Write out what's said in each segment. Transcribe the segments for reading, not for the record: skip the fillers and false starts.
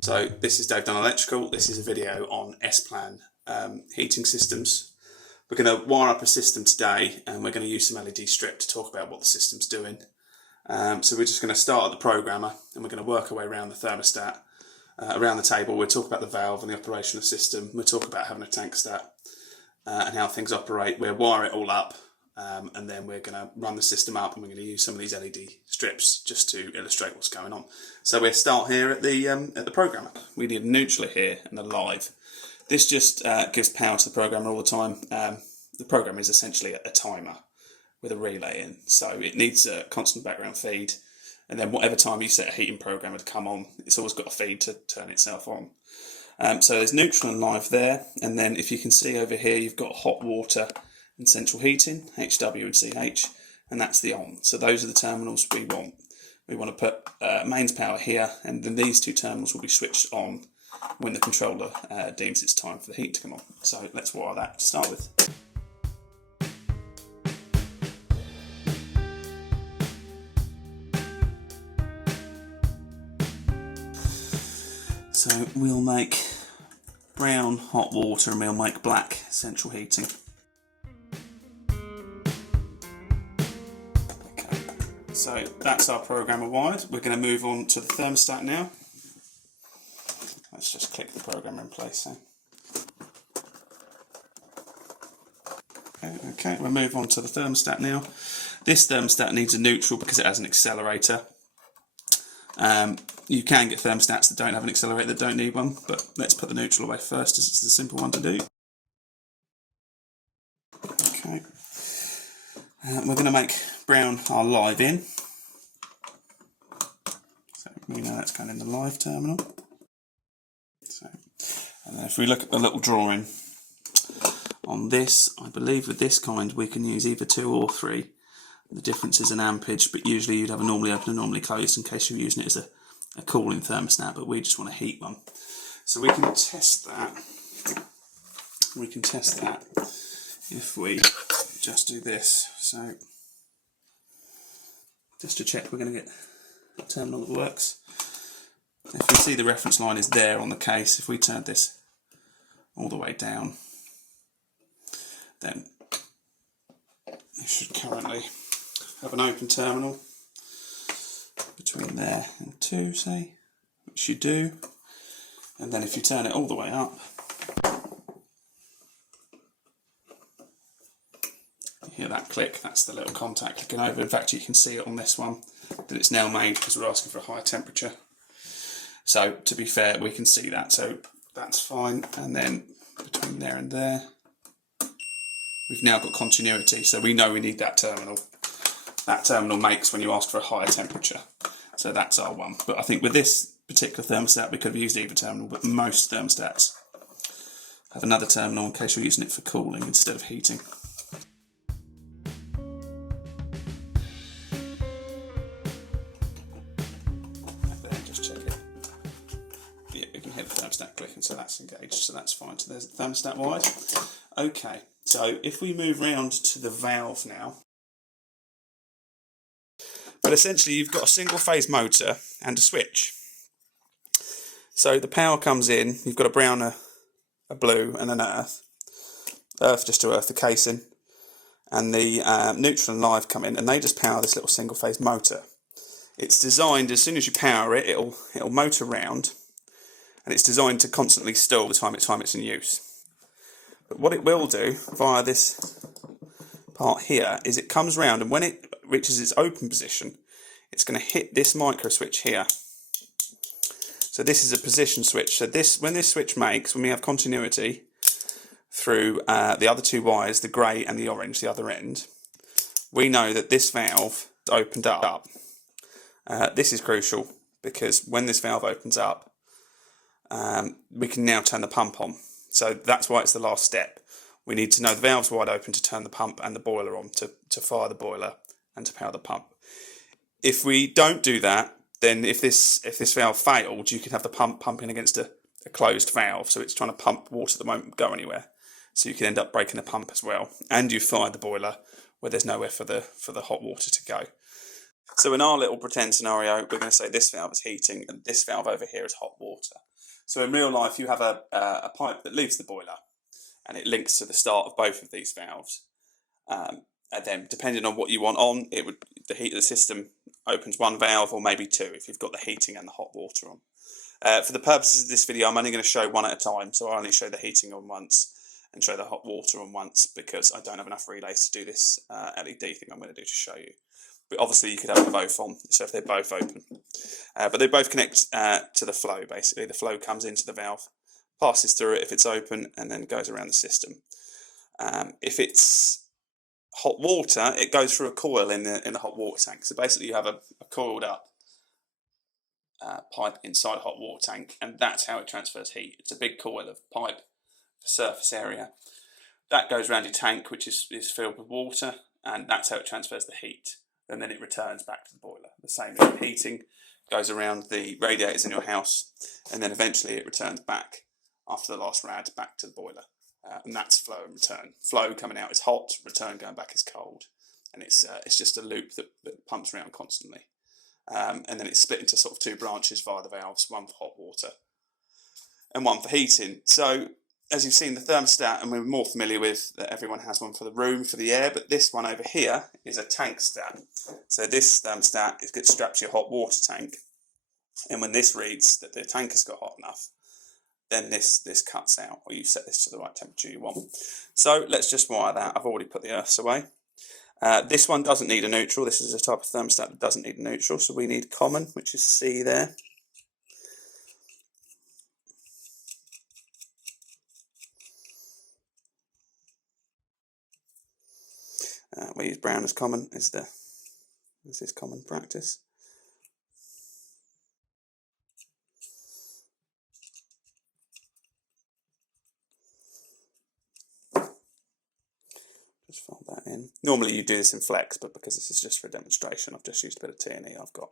So this is Dave Dunn Electrical. This is a video on S-Plan heating systems. We're going to wire up a system today and we're going to use some LED strip to talk about what the system's doing. So we're just going to start at the programmer and we're going to work our way around the thermostat. Around the table we'll talk about the valve and the operational system. We'll talk about having a tank stat and how things operate. We'll wire it all up and then we're going to run the system up and we're going to use some of these LED strips just to illustrate what's going on. So we'll start here at the programmer. We need a neutral here and a live. This just gives power to the programmer all the time. The programmer is essentially a timer with a relay in, so it needs a constant background feed, and then whatever time you set a heating programmer to come on, it's always got a feed to turn itself on. So there's neutral and live there, and then if you can see over here you've got hot water and central heating, HW and CH, and that's the on. So those are the terminals we want. We want to put mains power here, and then these two terminals will be switched on when the controller deems it's time for the heat to come on. So let's wire that to start with. So we'll make brown hot water and we'll make black central heating. Okay, so that's our programmer wired. We're going to move on to the thermostat now. Let's just click the programmer in place there. Okay, we'll move on to the thermostat now. This thermostat needs a neutral because it has an accelerator. You can get thermostats that don't have an accelerator that don't need one, but let's put the neutral away first as it's the simple one to do. Okay, we're going to make brown our live in. So we know that's going in the live terminal. So, and then if we look at the little drawing on this, I believe with this kind we can use either 2 or 3. The difference is an ampage, but usually you'd have a normally open and normally closed in case you're using it as a cooling thermostat, but we just want a heat one. So we can test that. We can test that if we just do this. So just to check we're going to get a terminal that works. If you see the reference line is there on the case, if we turn this all the way down, then you should currently have an open terminal between there and 2, say, which you do. And then if you turn it all the way up, you hear that click, that's the little contact clicking over. In fact, you can see it on this one that it's now made because we're asking for a higher temperature. So to be fair, we can see that, so that's fine. And then between there and there, we've now got continuity, so we know we need that terminal. That terminal makes when you ask for a higher temperature. So that's our one. But I think with this particular thermostat, we could have used either terminal, but most thermostats have another terminal in case you're using it for cooling instead of heating. Just check it. Yeah, we can hear the thermostat clicking, so that's engaged, so that's fine. So there's the thermostat wide. Okay, so if we move round to the valve now, but essentially you've got a single phase motor and a switch. So the power comes in, you've got a brown, a blue and an earth. Earth just to earth the casing, and the neutral and live come in and they just power this little single phase motor. It's designed, as soon as you power it, it'll motor round, and it's designed to constantly stall the time it's in use. But what it will do via this part here is it comes round, and when it reaches its open position, it's going to hit this micro switch here. So this is a position switch. So when this switch makes, when we have continuity through the other 2 wires, the grey and the orange, the other end, we know that this valve opened up. This is crucial because when this valve opens up, we can now turn the pump on. So that's why it's the last step. We need to know the valve's wide open to turn the pump and the boiler on, to fire the boiler and to power the pump. If we don't do that, then if this valve failed, you could have the pump pumping against a closed valve, so it's trying to pump water that won't go anywhere. So you can end up breaking the pump as well, and you fired the boiler where there's nowhere for the hot water to go. So in our little pretend scenario, we're going to say this valve is heating and this valve over here is hot water. So in real life, you have a pipe that leaves the boiler and it links to the start of both of these valves. And then depending on what you want on, the heat of the system opens one valve or maybe two if you've got the heating and the hot water on. For the purposes of this video, I'm only going to show one at a time, so I'll only show the heating on once and show the hot water on once because I don't have enough relays to do this LED thing I'm going to do to show you. But obviously you could have them both on, so if they're both open. But they both connect to the flow, basically. The flow comes into the valve, passes through it if it's open, and then goes around the system. If it's hot water, it goes through a coil in the hot water tank. So basically you have a coiled up pipe inside a hot water tank, and that's how it transfers heat. It's a big coil of pipe for surface area. That goes around your tank, which is filled with water, and that's how it transfers the heat. And then it returns back to the boiler. The same with heating, goes around the radiators in your house, and then eventually it returns back after the last rad back to the boiler. And that's flow and return. Flow coming out is hot, return going back is cold. And it's just a loop that pumps around constantly. And then it's split into sort of two branches via the valves, one for hot water and one for heating. So as you've seen, the thermostat, and we're more familiar with that everyone has one for the room, for the air, but this one over here is a tank stat. So this thermostat gets strapped to your hot water tank, and when this reads that the tank has got hot enough, then this cuts out, or you set this to the right temperature you want. So let's just wire that. I've already put the earths away. This one doesn't need a neutral. This is a type of thermostat that doesn't need a neutral, so we need common, which is C there. We use brown as common as this is common practice. Just fold that in. Normally you do this in flex, but because this is just for a demonstration, I've just used a bit of T&E I've got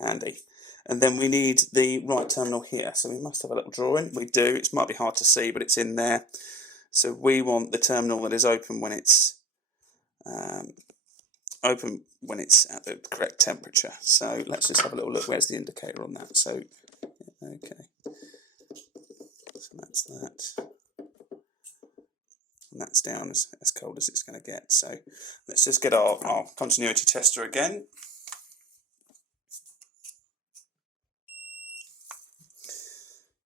handy. And then we need the right terminal here. So we must have a little drawing. We do. It might be hard to see, but it's in there. So we want the terminal that is open when it's at the correct temperature. So let's just have a little look. Where's the indicator on that? So okay, so that's that, and that's down as cold as it's going to get. So let's just get our continuity tester again.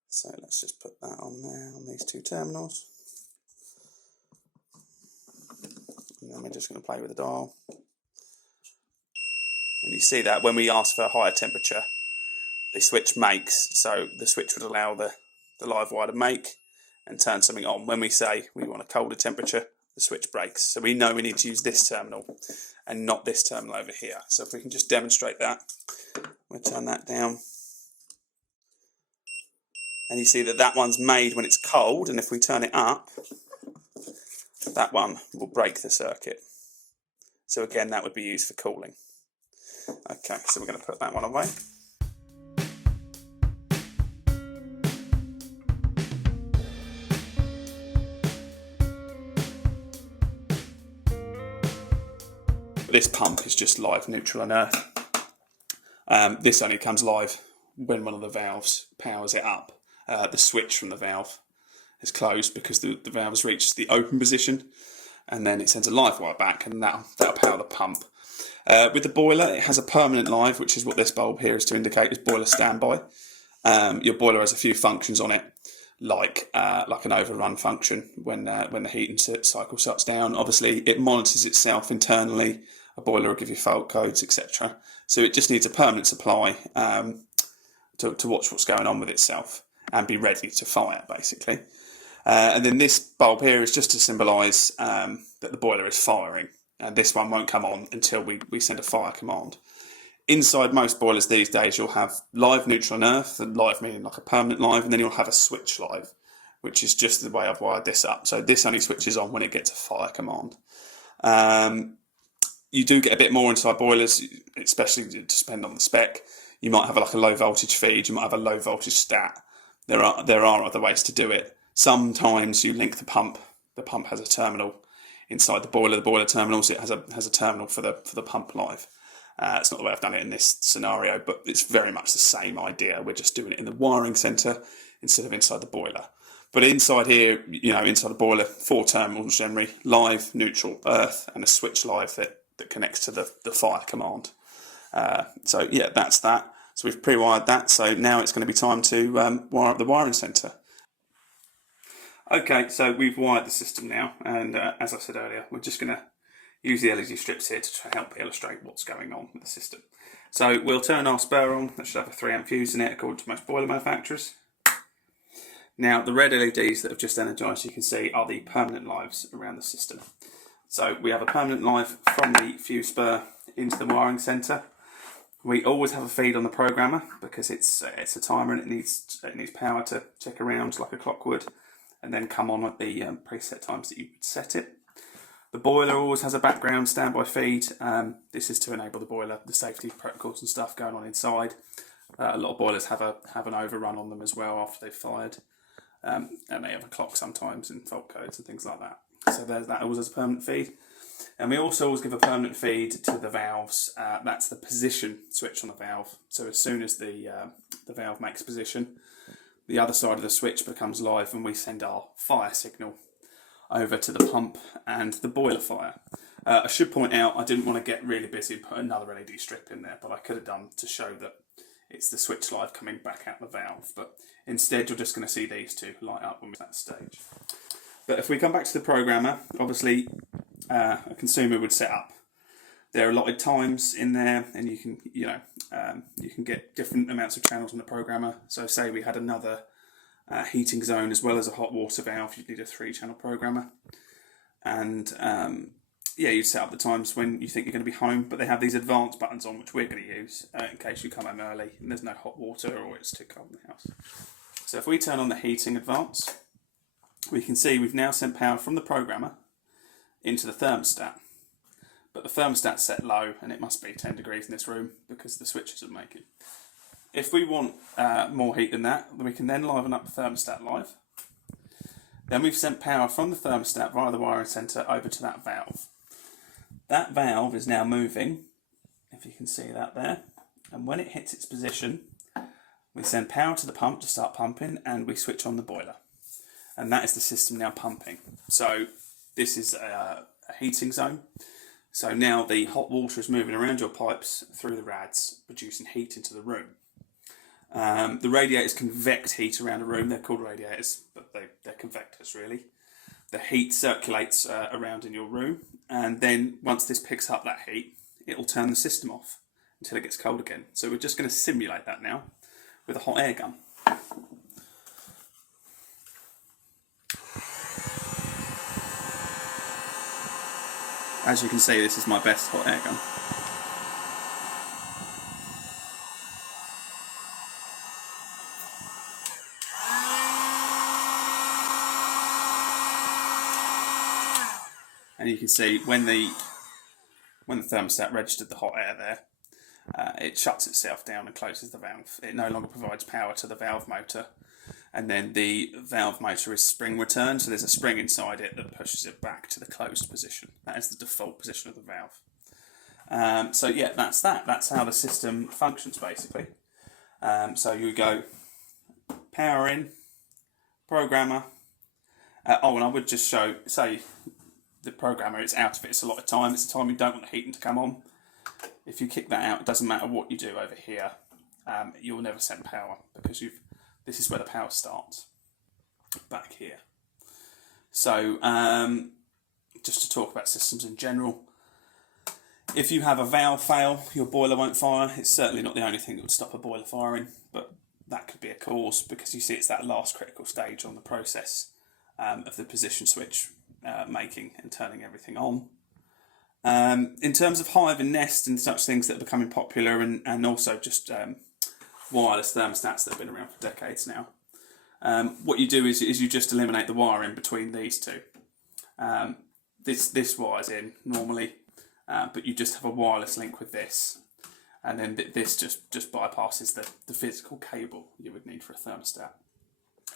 So let's just put that on there on these two terminals. And then we're just going to play with the dial. And you see that when we ask for a higher temperature, the switch makes, so the switch would allow the live wire to make and turn something on. When we say we want a colder temperature, the switch breaks. So we know we need to use this terminal and not this terminal over here. So if we can just demonstrate that, we'll turn that down. And you see that one's made when it's cold, and if we turn it up, that one will break the circuit. So again, that would be used for cooling. Okay, so we're going to put that one away. This pump is just live, neutral and earth. This only comes live when one of the valves powers it up. The switch from the valve is closed because the valve has reached the open position, and then it sends a live wire back, and that'll power the pump. With the boiler, it has a permanent live, which is what this bulb here is to indicate, is boiler standby. Your boiler has a few functions on it, like an overrun function when the heating cycle shuts down. Obviously, it monitors itself internally. A boiler will give you fault codes, etc. So it just needs a permanent supply to watch what's going on with itself and be ready to fire, basically. And then this bulb here is just to symbolise that the boiler is firing. And this one won't come on until we send a fire command. Inside most boilers these days, you'll have live, neutral and earth, and live meaning like a permanent live, and then you'll have a switch live, which is just the way I've wired this up. So this only switches on when it gets a fire command. You do get a bit more inside boilers, especially to depend on the spec. You might have like a low voltage feed, you might have a low voltage stat. There are other ways to do it. Sometimes you link the pump. The pump has a terminal inside the boiler terminals. It has a terminal for the pump live. It's not the way I've done it in this scenario, but it's very much the same idea. We're just doing it in the wiring centre instead of inside the boiler. But inside here, inside the boiler, 4 terminals generally, live, neutral, earth, and a switch live that connects to the fire command. So yeah, that's that. So we've pre-wired that, so now it's going to be time to wire up the wiring centre. Okay, so we've wired the system now, and as I said earlier, we're just going to use the LED strips here to help illustrate what's going on with the system. So we'll turn our spur on. That should have a 3 amp fuse in it according to most boiler manufacturers. Now the red LEDs that have just energised, you can see, are the permanent lives around the system. So we have a permanent live from the fuse spur into the wiring centre. We always have a feed on the programmer because it's a timer and it needs power to check around like a clock would, and then come on at the preset times that you would set it. The boiler always has a background standby feed. This is to enable the safety protocols and stuff going on inside. A lot of boilers have an overrun on them as well after they've fired, and they have a clock sometimes and fault codes and things like that. So there's that always as a permanent feed. And we also always give a permanent feed to the valves. That's the position switch on the valve. So as soon as the valve makes position, the other side of the switch becomes live and we send our fire signal over to the pump and the boiler fire. I should point out, I didn't want to get really busy and put another LED strip in there, but I could have done to show that it's the switch live coming back out the valve. But instead, you're just going to see these two light up when we're at that stage. But if we come back to the programmer, obviously a consumer would set up their allotted times in there, and you can get different amounts of channels on the programmer. So say we had another heating zone as well as a hot water valve, you'd need a 3-channel programmer. And you'd set up the times when you think you're going to be home, but they have these advanced buttons on which we're going to use in case you come home early and there's no hot water or it's too cold in the house. So if we turn on the heating advance, we can see we've now sent power from the programmer into the thermostat. But the thermostat's set low and it must be 10 degrees in this room because the switches are making. If we want more heat than that, we can then liven up the thermostat live. Then we've sent power from the thermostat via the wiring centre over to that valve. That valve is now moving, if you can see that there. And when it hits its position, we send power to the pump to start pumping and we switch on the boiler. And that is the system now pumping. So this is a heating zone. So now the hot water is moving around your pipes through the rads, producing heat into the room. The radiators convect heat around a room. They're called radiators, but they're convectors really. The heat circulates around in your room, and then once this picks up that heat, it'll turn the system off until it gets cold again. So we're just going to simulate that now with a hot air gun. As you can see, this is my best hot air gun. And you can see when the thermostat registered the hot air there, it shuts itself down and closes the valve. It no longer provides power to the valve motor. And then the valve motor is spring returned, so there's a spring inside it that pushes it back to the closed position. That is the default position of the valve. So yeah, that's that. That's how the system functions basically. So you go power in, programmer. And I would just say the programmer, it's out of it. It's a lot of time. It's the time you don't want the heating to come on. If you kick that out, it doesn't matter what you do over here. You'll never send power because this is where the power starts, back here. So, just to talk about systems in general, if you have a valve fail, your boiler won't fire. It's certainly not the only thing that would stop a boiler firing, but that could be a cause because you see it's that last critical stage on the process of the position switch making and turning everything on. In terms of Hive and Nest and such things that are becoming popular, and also just wireless thermostats that have been around for decades now. What you do is you just eliminate the wiring between these two. This wires in normally, but you just have a wireless link with this, and then this just bypasses the physical cable you would need for a thermostat.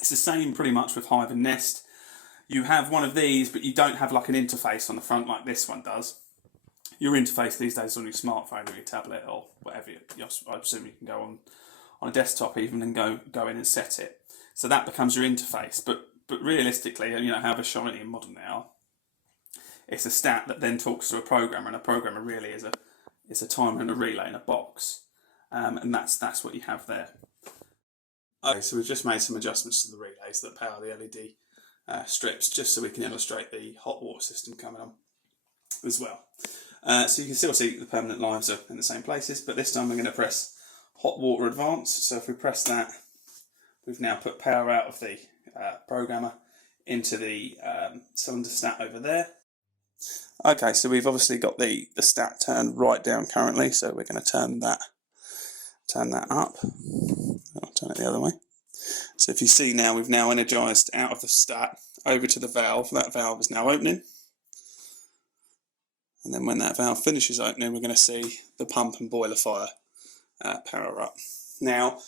It's the same pretty much with Hive and Nest. You have one of these, but you don't have like an interface on the front like this one does. your interface these days on your smartphone or your tablet or whatever. I assume you can go on a desktop even and go in and set it. So that becomes your interface. But realistically, however shiny and modern they are, it's a stat that then talks to a programmer, and a programmer really is a timer and a relay in a box, and that's what you have there. Okay, so we've just made some adjustments to the relays that power the LED strips, just so we can illustrate the hot water system coming on as well. So you can still see the permanent lines are in the same places, but this time we're going to press hot water advance. So if we press that, we've now put power out of the programmer into the cylinder stat over there. Okay, so we've obviously got the stat turned right down currently, so we're going to turn that up. I'll turn it the other way. So if you see now, we've now energised out of the stat over to the valve. That valve is now opening. And then when that valve finishes opening, we're going to see the pump and boiler fire power up. Now,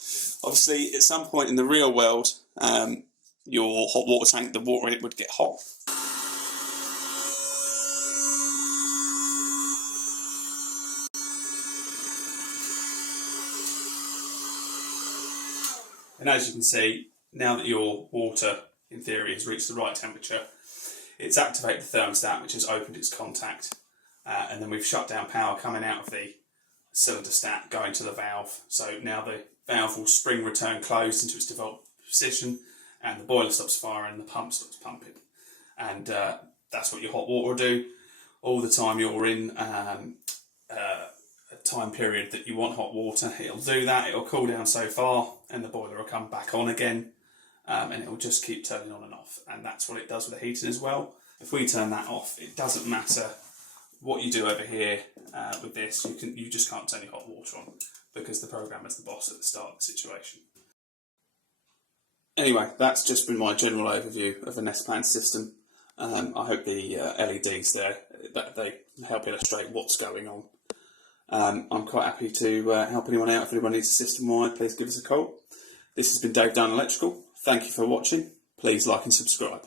obviously, at some point in the real world, your hot water tank, the water in it would get hot. And as you can see, now that your water, in theory, has reached the right temperature, it's activated the thermostat, which has opened its contact, and then we've shut down power coming out of the cylinder stat going to the valve. So now the valve will spring return closed into its default position, and the boiler stops firing and the pump stops pumping. And that's what your hot water will do. All the time you're in a time period that you want hot water, it'll do that. It'll cool down so far and the boiler will come back on again, and it will just keep turning on and off. And that's what it does with the heating as well. If we turn that off, it doesn't matter what you do over here with this. You just can't turn your hot water on because the programmer's the boss at the start of the situation. Anyway, that's just been my general overview of the Nest Plan system. I hope the LEDs there, that they help illustrate what's going on. I'm quite happy to help anyone out. If anyone needs a system-wide, please give us a call. This has been Dave Dunn Electrical. Thank you for watching. Please like and subscribe.